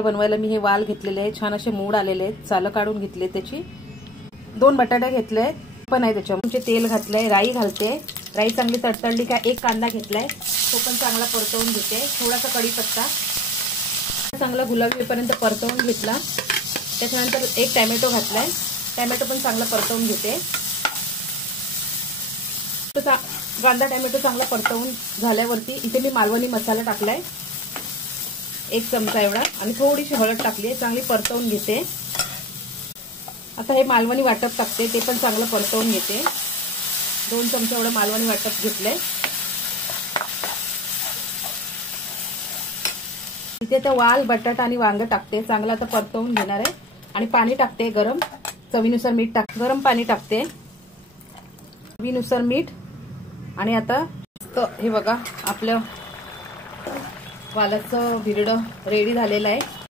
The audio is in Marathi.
बनवायला मी हे वाल घेतलेले आहे, छान असे मूड आलेले आहेत, सालं काढून घेतले त्याची। 2 बटाटे घेतले पण आहे त्याच्यामध्ये तेल घातलंय, राई घालते, राई चांगली तडतडली का एक कांदा घेतलाय तो पण चांगला परतवून घेते, थोडासा कढीपत्ता चांगला गुलाबी होईपर्यंत परतवून घेतला। त्याच्यानंतर एक टोमॅटो घातलाय, टोमॅटो पण चांगला परतवून घेते। कांदा टोमॅटो चांगला परतवून झाल्यावरती इथे मी मालवणी मसाला टाकलाय 1 चमचा एवढा आणि थोडीशी हळद टाकली आहे, चांगली परतवून घेते। आता हे मालवणी वाटप टाकते, ते पण चांगलं परतवून घेते। 2 चमचे एवढं मालवणी वाटप घेतलंय। इथे तर वाल बटाटा आणि वांग टाकते, चांगलं आता परतवून घेणार आहे आणि पाणी टाकते गरम, चवीनुसार मीठ टाक, गरम पाणी टाकते चवीनुसार मीठ। आणि आता हे बघा आपलं वालाचं भिरडं रेडी झालेलं आहे।